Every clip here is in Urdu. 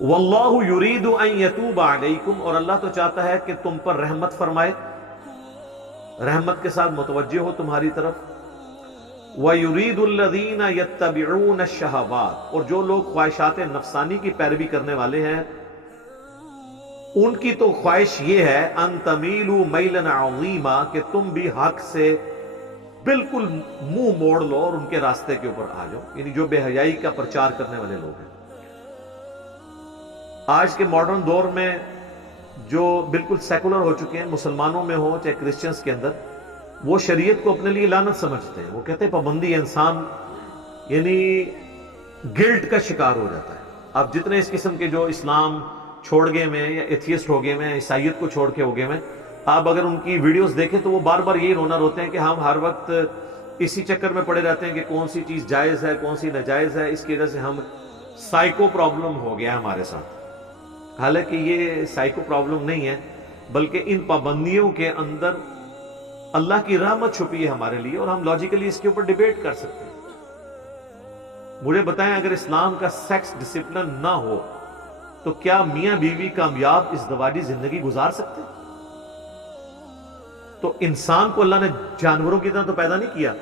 واللہ یرید ان یتوب علیکم، اور اللہ تو چاہتا ہے کہ تم پر رحمت فرمائے، رحمت کے ساتھ متوجہ ہو تمہاری طرف۔ وَيُرِيدُ الَّذِينَ يَتَّبِعُونَ الشَّهَوَاتِ، اور جو لوگ خواہشات نفسانی کی پیروی کرنے والے ہیں ان کی تو خواہش یہ ہے ان تَمِيلُوا مَيْلًا عَظِيمًا، کہ تم بھی حق سے بالکل منہ موڑ لو اور ان کے راستے کے اوپر آ جاؤ، یعنی جو بے حیائی کا پرچار کرنے والے لوگ ہیں۔ آج کے ماڈرن دور میں جو بالکل سیکولر ہو چکے ہیں، مسلمانوں میں ہو چاہے کرسچنز کے اندر، وہ شریعت کو اپنے لیے لعنت سمجھتے ہیں۔ وہ کہتے ہیں پابندی انسان یعنی گلٹ کا شکار ہو جاتا ہے۔ اب جتنے اس قسم کے جو اسلام چھوڑ گئے میں یا ایتھیسٹ ہو گئے میں، عیسائیت کو چھوڑ کے ہو گئے میں، آپ اگر ان کی ویڈیوز دیکھیں تو وہ بار بار یہی رونا روتے ہیں کہ ہم ہر وقت اسی چکر میں پڑے رہتے ہیں کہ کون سی چیز جائز ہے کون سی ناجائز ہے، اس کی وجہ سے ہم سائیکو پرابلم ہو گیا ہمارے ساتھ۔ حالانکہ یہ سائیکو پرابلم نہیں ہے، بلکہ ان پابندیوں کے اندر اللہ کی رحمت چھپی ہے ہمارے لیے، اور ہم لاجیکلی اس کے اوپر ڈیبیٹ کر سکتے ہیں۔ مجھے بتائیں اگر اسلام کا سیکس ڈسپلن نہ ہو تو کیا میاں بیوی کامیاب ازدواجی زندگی گزار سکتے؟ تو انسان کو اللہ نے جانوروں کی طرح تو پیدا نہیں کیا،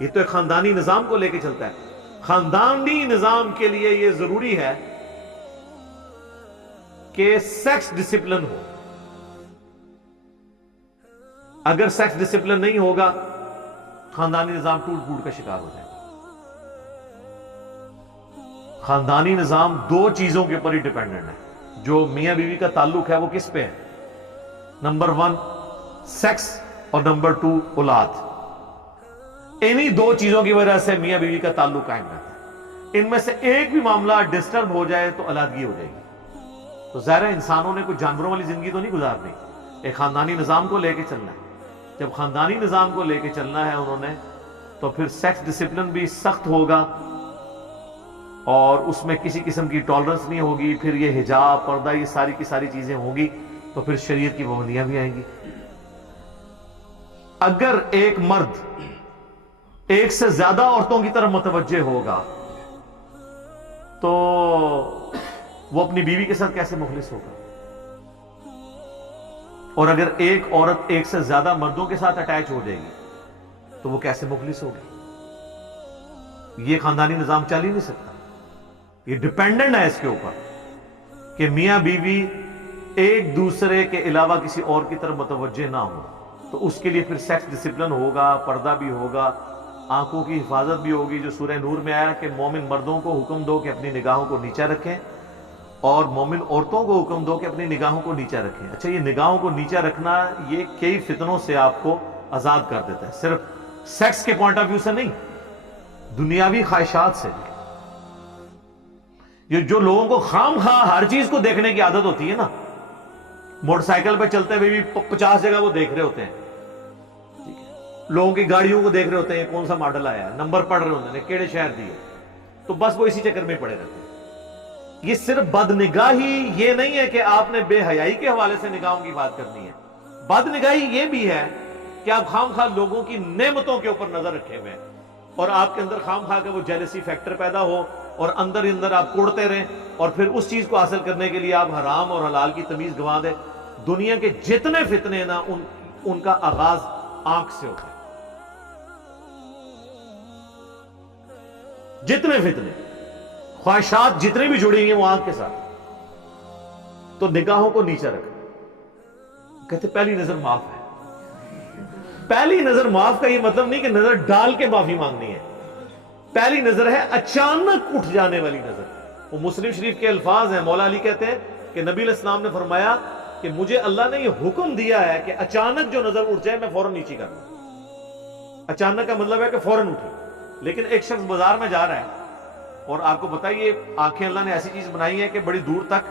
یہ تو ایک خاندانی نظام کو لے کے چلتا ہے۔ خاندانی نظام کے لیے یہ ضروری ہے کہ سیکس ڈسپلن ہو۔ اگر سیکس ڈسپلن نہیں ہوگا خاندانی نظام ٹوٹ پھوٹ کا شکار ہو جائے گا۔ خاندانی نظام دو چیزوں کے اوپر ہی ڈیپینڈنٹ ہے، جو میاں بیوی کا تعلق ہے وہ کس پہ ہے؟ نمبر 1 سیکس اور نمبر 2 اولاد۔ انہی دو چیزوں کی وجہ سے میاں بیوی کا تعلق قائم رہتا ہے۔ ان میں سے ایک بھی معاملہ ڈسٹرب ہو جائے تو علیحدگی ہو جائے گی۔ تو ظاہر ہے انسانوں نے کوئی جانوروں والی زندگی تو نہیں گزارنی، ایک خاندانی نظام کو لے کے چلنا ہے۔ جب خاندانی نظام کو لے کے چلنا ہے انہوں نے، تو پھر سیکس ڈسپلن بھی سخت ہوگا اور اس میں کسی قسم کی ٹالرنس نہیں ہوگی۔ پھر یہ حجاب، پردہ، یہ ساری کی ساری چیزیں ہوں گی، تو پھر شریعت کی پابندیاں بھی آئیں گی۔ اگر ایک مرد ایک سے زیادہ عورتوں کی طرف متوجہ ہوگا تو وہ اپنی بیوی کے ساتھ کیسے مخلص ہوگا؟ اور اگر ایک عورت ایک سے زیادہ مردوں کے ساتھ اٹیچ ہو جائے گی تو وہ کیسے مخلص ہوگی؟ یہ خاندانی نظام چل ہی نہیں سکتا۔ یہ ڈیپینڈنٹ ہے اس کے اوپر کہ میاں بیوی ایک دوسرے کے علاوہ کسی اور کی طرف متوجہ نہ ہو، تو اس کے لیے پھر سیکس ڈسپلن ہوگا، پردہ بھی ہوگا، آنکھوں کی حفاظت بھی ہوگی، جو سورہ نور میں آیا کہ مومن مردوں کو حکم دو کہ اپنی نگاہوں کو نیچا رکھیں، اور مومن عورتوں کو حکم دو کہ اپنی نگاہوں کو نیچا رکھیں۔ اچھا، یہ نگاہوں کو نیچا رکھنا یہ کئی فتنوں سے آپ کو آزاد کر دیتا ہے، صرف سیکس کے پوائنٹ آف ویو سے نہیں، دنیاوی خواہشات سے۔ یہ جو لوگوں کو خام خواہ ہر چیز کو دیکھنے کی عادت ہوتی ہے نا، موٹر سائیکل پہ چلتے ہوئے بھی 50 جگہ وہ دیکھ رہے ہوتے ہیں، لوگوں کی گاڑیوں کو دیکھ رہے ہوتے ہیں کون سا ماڈل آیا ہے، نمبر پڑھ رہے ہوتے ہیں کیڑے شہر دی ہے، تو بس وہ اسی چکر میں پڑے رہتے ہیں۔ یہ صرف بد نگاہی یہ نہیں ہے کہ آپ نے بے حیائی کے حوالے سے نگاہوں کی بات کرنی ہے، بد نگاہی یہ بھی ہے کہ آپ خام خواہ لوگوں کی نعمتوں کے اوپر نظر رکھے ہوئے ہیں، اور آپ کے اندر خام خواہ کا وہ جیلسی فیکٹر پیدا ہو، اور اندر ہی اندر آپ کوڑتے رہیں، اور پھر اس چیز کو حاصل کرنے کے لیے آپ حرام اور حلال کی تمیز گنوا دیں۔ دنیا کے جتنے فتنے نا ان کا آغاز آنکھ سے ہوتا ہے، جتنے فتنے، خواہشات جتنے بھی جڑی ہیں وہ آنکھ کے ساتھ۔ تو نگاہوں کو نیچے رکھ، کہتے پہلی نظر معاف ہے۔ پہلی نظر معاف کا یہ مطلب نہیں کہ نظر ڈال کے معافی مانگنی ہے، پہلی نظر ہے اچانک اٹھ جانے والی نظر۔ وہ مسلم شریف کے الفاظ ہیں، مولا علی کہتے ہیں کہ نبی علیہ السلام نے فرمایا کہ مجھے اللہ نے یہ حکم دیا ہے کہ اچانک جو نظر اٹھ جائے میں فوراً نیچی کر دوں۔ اچانک کا مطلب ہے کہ فوراً اٹھے۔ لیکن ایک شخص بازار میں جا رہا ہے اور آپ کو بتائیے آنکھیں اللہ نے ایسی چیز بنائی ہے کہ بڑی دور تک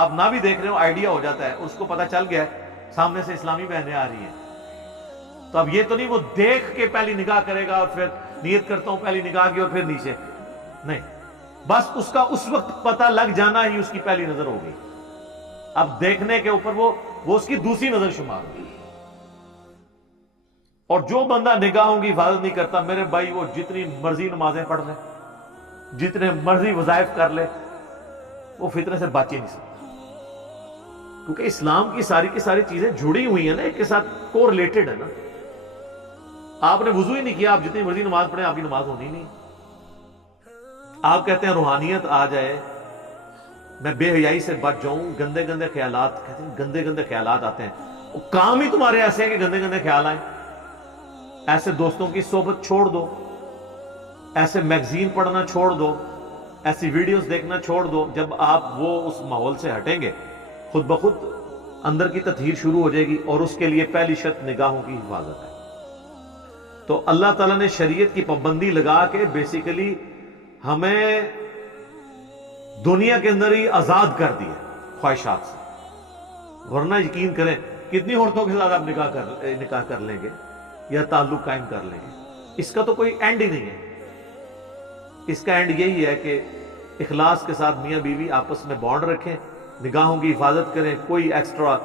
آپ نہ بھی دیکھ رہے ہو آئیڈیا ہو جاتا ہے، اس کو پتہ چل گیا ہے سامنے سے اسلامی بہنیں آ رہی ہیں۔ تو اب یہ تو نہیں وہ دیکھ کے پہلی نگاہ کرے گا اور پھر نیت کرتا ہوں پہلی نگاہ کی اور پھر نیچے، نہیں، بس اس کا اس وقت پتہ لگ جانا ہی اس کی پہلی نظر ہوگی۔ اب دیکھنے کے اوپر وہ اس کی دوسری نظر شمار ہوگی۔ اور جو بندہ نگاہوں کی حفاظت نہیں کرتا میرے بھائی، وہ جتنی مرضی نمازیں پڑھ لے، جتنے مرضی وظائف کر لے، وہ فطرے سے بچ ہی نہیں سکتا، کیونکہ اسلام کی ساری چیزیں جڑی ہوئی ہیں نا، ایک کے ساتھ کو ریلیٹڈ ہے نا. آپ نے وضو ہی نہیں کیا، آپ جتنی مرضی نماز پڑھیں آپ کی نماز ہونی نہیں. آپ کہتے ہیں روحانیت آ جائے، میں بے حیائی سے بچ جاؤں، گندے گندے خیالات، کہتے ہیں گندے گندے خیالات آتے ہیں، وہ کام ہی تمہارے ایسے ہیں کہ گندے گندے خیال آئیں. ایسے دوستوں کی صحبت چھوڑ دو، ایسے میگزین پڑھنا چھوڑ دو، ایسی ویڈیوز دیکھنا چھوڑ دو. جب آپ وہ اس ماحول سے ہٹیں گے، خود بخود اندر کی تطہیر شروع ہو جائے گی، اور اس کے لیے پہلی شرط نگاہوں کی حفاظت ہے. تو اللہ تعالیٰ نے شریعت کی پابندی لگا کے بیسیکلی ہمیں دنیا کے اندر ہی آزاد کر دیا خواہشات سے. ورنہ یقین کریں کتنی عورتوں کے ساتھ آپ نکاح کر لیں گے یا تعلق قائم کر لیں گے، اس کا تو کوئی اینڈ ہی نہیں ہے. اس کا اینڈ یہی ہے کہ اخلاص کے ساتھ میاں بیوی آپس میں بانڈ رکھیں، نگاہوں کی حفاظت کریں، کوئی ایکسٹرا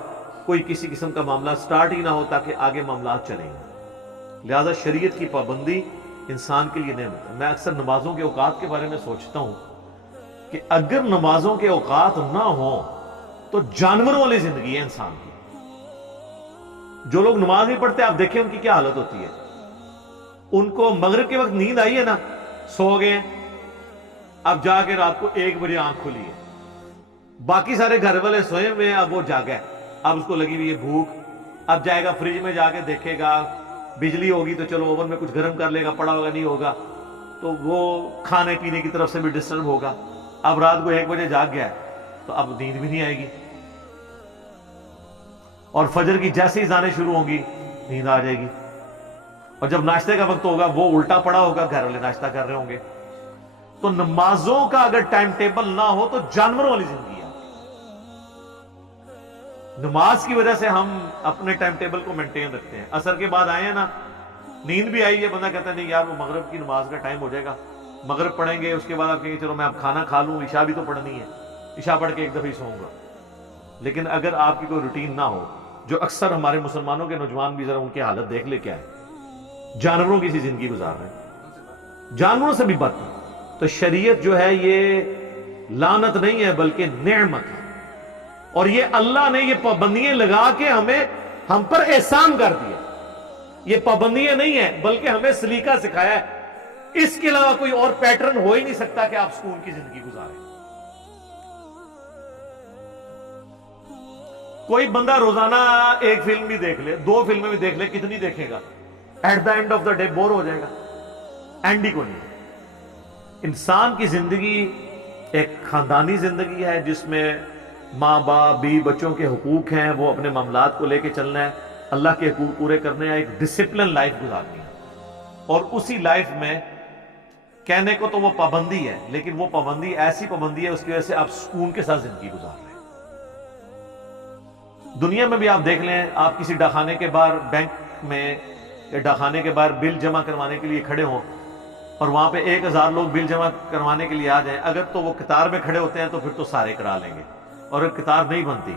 کوئی کسی قسم کا معاملہ سٹارٹ ہی نہ ہو تاکہ آگے معاملات چلیں. لہذا شریعت کی پابندی انسان کے لیے نعمت ہے. میں اکثر نمازوں کے اوقات کے بارے میں سوچتا ہوں کہ اگر نمازوں کے اوقات نہ ہوں تو جانوروں والی زندگی ہے انسان کی. جو لوگ نماز نہیں پڑھتے آپ دیکھیں ان کی کیا حالت ہوتی ہے. ان کو مغرب کے وقت نیند آئی ہے نا، سو گئے، اب جا کے رات کو 1 بجے آنکھ کھلی ہے، باقی سارے گھر والے سوئے ہوئے ہیں، اب وہ جاگا ہے، اب اس کو لگی ہوئی ہے بھوک، اب جائے گا فریج میں جا کے دیکھے گا، بجلی ہوگی تو چلو اوون میں کچھ گرم کر لے گا، پڑا ہوگا نہیں ہوگا تو وہ کھانے پینے کی طرف سے بھی ڈسٹرب ہوگا. اب رات کو 1 بجے جاگ گیا ہے تو اب نیند بھی نہیں آئے گی، اور فجر کی جیسے ہی اذانیں شروع ہوں گی نیند آ جائے گی. اور جب ناشتے کا وقت ہوگا وہ الٹا پڑا ہوگا، گھر والے ناشتہ کر رہے ہوں گے. تو نمازوں کا اگر ٹائم ٹیبل نہ ہو تو جانوروں والی زندگی ہے. نماز کی وجہ سے ہم اپنے ٹائم ٹیبل کو مینٹین رکھتے ہیں. عصر کے بعد آئے ہیں نا، نیند بھی آئی ہے، بندہ کہتا ہے نہیں یار وہ مغرب کی نماز کا ٹائم ہو جائے گا، مغرب پڑھیں گے، اس کے بعد آپ کہیں گے چلو میں اب کھانا کھا لوں، عشاء بھی تو پڑھنی ہے، عشاء پڑھ کے ایک دفعہ ہی سوؤں گا. لیکن اگر آپ کی کوئی روٹین نہ ہو، جو اکثر ہمارے مسلمانوں کے نوجوان بھی ذرا ان کی حالت دیکھ لے کیا ہے، جانوروں کی سی زندگی گزار رہے ہیں، جانوروں سے بھی بدتر. تو شریعت جو ہے یہ لعنت نہیں ہے بلکہ نعمت ہے، اور یہ اللہ نے یہ پابندیاں لگا کے ہم پر احسان کر دیا. یہ پابندیاں نہیں ہیں بلکہ ہمیں سلیقہ سکھایا ہے. اس کے علاوہ کوئی اور پیٹرن ہو ہی نہیں سکتا کہ آپ سکون کی زندگی گزاریں. کوئی بندہ روزانہ 1 فلم بھی دیکھ لے، 2 فلمیں بھی دیکھ لے، کتنی دیکھے گا؟ At the end of the day bore ہو جائے گا، اینڈ ہی کو نہیں. انسان کی زندگی ایک خاندانی زندگی ہے جس میں ماں باپ بیوی بچوں کے حقوق ہیں، وہ اپنے معاملات کو لے کے چلنا ہے، اللہ کے حقوق پورے کرنے ہیں، ایک ڈسپلن لائف گزارنی ہے. اور اسی لائف میں کہنے کو تو وہ پابندی ہے، لیکن وہ پابندی ایسی پابندی ہے اس کی وجہ سے آپ سکون کے ساتھ زندگی گزار رہے ہیں. دنیا میں بھی آپ دیکھ لیں، آپ کسی ڈاکخانے کے باہر بینک میں یا ڈاکخانے کے باہر بل جمع کروانے کے لیے کھڑے ہوں اور وہاں پہ 1000 لوگ بل جمع کروانے کے لیے آ جائیں، اگر تو وہ قطار میں کھڑے ہوتے ہیں تو پھر تو سارے کرا لیں گے، اور اگر قطار نہیں بنتی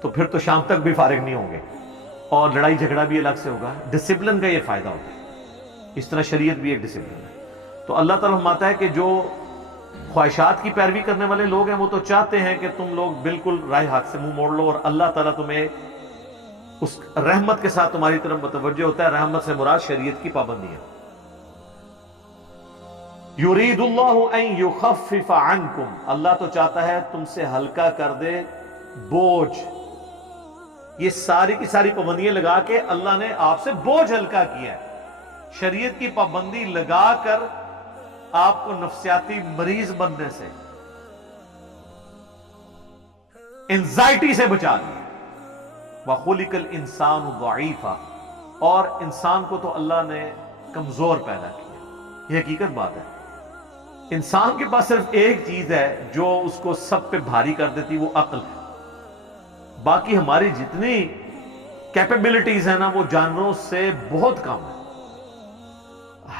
تو پھر تو شام تک بھی فارغ نہیں ہوں گے، اور لڑائی جھگڑا بھی الگ سے ہوگا. ڈسپلن کا یہ فائدہ ہوتا ہے. اس طرح شریعت بھی ایک ڈسپلن ہے. تو اللہ تعالیٰ فرماتا ہے کہ جو خواہشات کی پیروی کرنے والے لوگ ہیں وہ تو چاہتے ہیں کہ تم لوگ بالکل رائے حق سے منہ موڑ لو، اور اللہ تعالیٰ تمہیں اس رحمت کے ساتھ تمہاری طرف متوجہ ہوتا ہے. رحمت سے مراد شریعت کی پابندی ہے. یرید اللہ ان یخفف عنکم، اللہ تو چاہتا ہے تم سے ہلکا کر دے بوجھ. یہ ساری کی ساری پابندیاں لگا کے اللہ نے آپ سے بوجھ ہلکا کیا ہے. شریعت کی پابندی لگا کر آپ کو نفسیاتی مریض بننے سے، انزائٹی سے بچا دیا. وَخُلِقَ الْإِنسَانُ ضَعِيفًا، اور انسان کو تو اللہ نے کمزور پیدا کیا. یہ حقیقت بات ہے. انسان کے پاس صرف ایک چیز ہے جو اس کو سب پہ بھاری کر دیتی، وہ عقل ہے. باقی ہماری جتنی کیپیبلٹیز ہیں نا وہ جانوروں سے بہت کم ہے.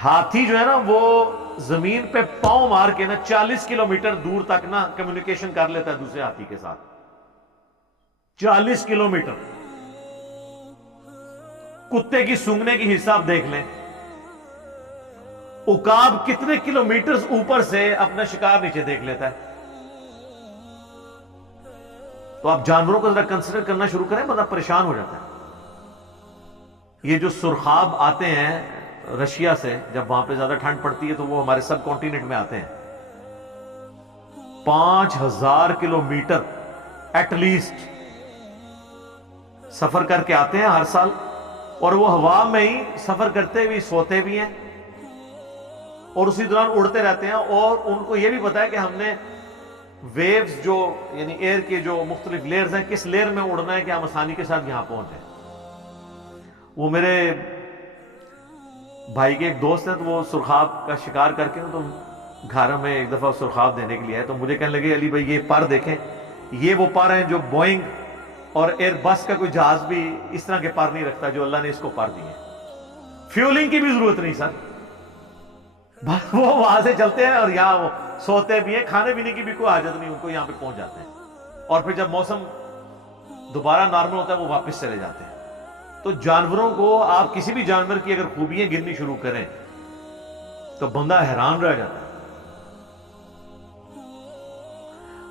ہاتھی جو ہے نا وہ زمین پہ پاؤں مار کے نا 40 کلومیٹر دور تک نا کمیونیکیشن کر لیتا ہے دوسرے ہاتھی کے ساتھ. 40 کلومیٹر. کتے کی سونگنے کی حصہ آپ دیکھ لیں، عقاب کتنے کلومیٹرز اوپر سے اپنا شکار نیچے دیکھ لیتا ہے. تو آپ جانوروں کو ذرا کنسیڈر کرنا شروع کریں، بندہ پریشان ہو جاتا ہے. یہ جو سرخاب آتے ہیں رشیا سے، جب وہاں پہ زیادہ ٹھنڈ پڑتی ہے تو وہ ہمارے سب کانٹیننٹ میں آتے ہیں. 5000 کلومیٹر ایٹ لیسٹ سفر کر کے آتے ہیں ہر سال، اور وہ ہوا میں ہی سفر کرتے بھی سوتے بھی ہیں اور اسی دوران اڑتے رہتے ہیں. اور ان کو یہ بھی پتا ہے کہ ہم نے ویوز جو یعنی ایئر کے جو مختلف لیئرز ہیں، کس لیئر میں اڑنا ہے کہ ہم آسانی کے ساتھ یہاں پہنچیں. وہ میرے بھائی کے ایک دوست ہیں، تو وہ سرخاب کا شکار کر کے تو گھر میں ایک دفعہ سرخاب دینے کے لیے آئے. تو مجھے کہنے لگے علی بھائی یہ پر دیکھیں، یہ وہ پر ہیں جو بوئنگ اور ایئر بس کا کوئی جہاز بھی اس طرح کے پر نہیں رکھتا جو اللہ نے اس کو پر دیے. فیولنگ کی بھی ضرورت نہیں سر، بس وہ وہاں سے چلتے ہیں اور یہاں وہ سوتے بھی ہیں، کھانے پینے کی بھی کوئی حاجت نہیں، ان کو یہاں پہ پہنچ جاتے ہیں. اور پھر جب موسم دوبارہ نارمل ہوتا ہے وہ واپس چلے جاتے ہیں. تو جانوروں کو آپ کسی بھی جانور کی اگر خوبیاں گننی شروع کریں تو بندہ حیران رہ جاتا ہے.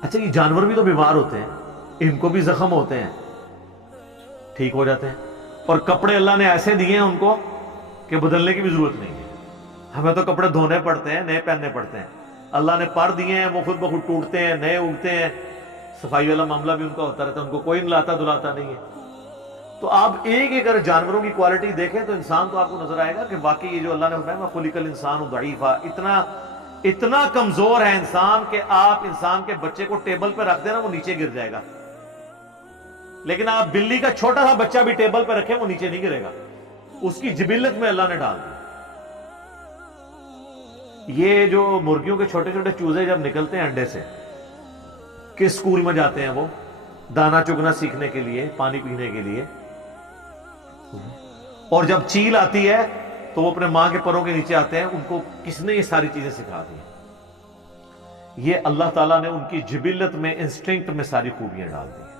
اچھا یہ جانور بھی تو بیمار ہوتے ہیں، ان کو بھی زخم ہوتے ہیں، ٹھیک ہو جاتے ہیں. اور کپڑے اللہ نے ایسے دیے ہیں ان کو کہ بدلنے کی بھی ضرورت نہیں ہے. ہمیں تو کپڑے دھونے پڑتے ہیں، نئے پہننے پڑتے ہیں. اللہ نے پر دیے ہیں، وہ خود بخود ٹوٹتے ہیں، نئے اگتے ہیں. صفائی والا معاملہ بھی ان کا ہوتا رہتا ہے، ان کو کوئی نلاتا دلاتا نہیں ہے. تو آپ ایک ایک اگر جانوروں کی کوالٹی دیکھیں تو انسان تو آپ کو نظر آئے گا کہ واقعی یہ جو اللہ نے فرمایا خلق الانسان ضعیفا، اتنا کمزور ہے انسان کہ آپ انسان کے بچے کو ٹیبل پہ رکھ دینا وہ نیچے گر جائے گا، لیکن آپ بلی کا چھوٹا سا بچہ بھی ٹیبل پہ رکھیں وہ نیچے نہیں گرے گا. اس کی جبلت میں اللہ نے ڈال دیا. یہ جو مرغیوں کے چھوٹے چھوٹے چوزے جب نکلتے ہیں انڈے سے، کس سکول میں جاتے ہیں وہ دانا چگنا سیکھنے کے لیے، پانی پینے کے لیے. اور جب چیل آتی ہے تو وہ اپنے ماں کے پروں کے نیچے آتے ہیں. ان کو کس نے یہ ساری چیزیں سکھا دی ہیں؟ یہ اللہ تعالیٰ نے ان کی جبلت میں، انسٹنکٹ میں ساری خوبیاں ڈال دی ہیں.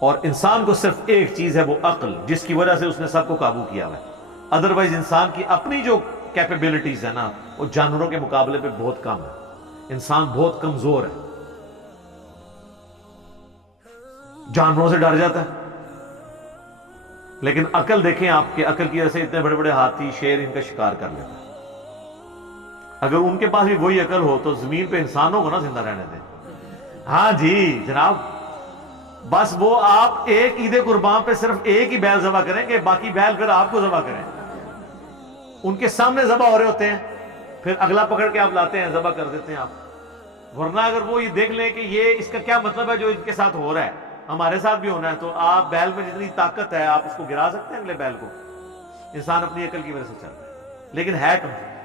اور انسان کو صرف ایک چیز ہے، وہ عقل، جس کی وجہ سے اس نے سب کو قابو کیا ہوا ہے. ادروائز انسان کی اپنی جو کیپیبلٹیز ہیں نا وہ جانوروں کے مقابلے پہ بہت کم ہے. انسان بہت کمزور ہے، جانوروں سے ڈر جاتا ہے. لیکن عقل دیکھیں آپ کے، عقل کی وجہ سے اتنے بڑے بڑے ہاتھی شیر ان کا شکار کر لیتا ہے. اگر ان کے پاس بھی وہی عقل ہو تو زمین پہ انسانوں کو نہ زندہ رہنے دیں. ہاں جی جناب، بس وہ آپ ایک عید قربان پہ صرف ایک ہی بیل ذبح کریں کہ باقی بیل پھر آپ کو ذبح کریں. ان کے سامنے ذبح ہو رہے ہوتے ہیں، پھر اگلا پکڑ کے آپ لاتے ہیں، ذبح کر دیتے ہیں آپ. ورنہ اگر وہ یہ دیکھ لیں کہ یہ اس کا کیا مطلب ہے جو ان کے ساتھ ہو رہا ہے، ہمارے ساتھ بھی ہونا ہے، تو آپ بیل میں جتنی طاقت ہے آپ اس کو گرا سکتے ہیں اگلے بیل کو. انسان اپنی عقل کی وجہ سے چل رہا ہے لیکن ہے کمزور.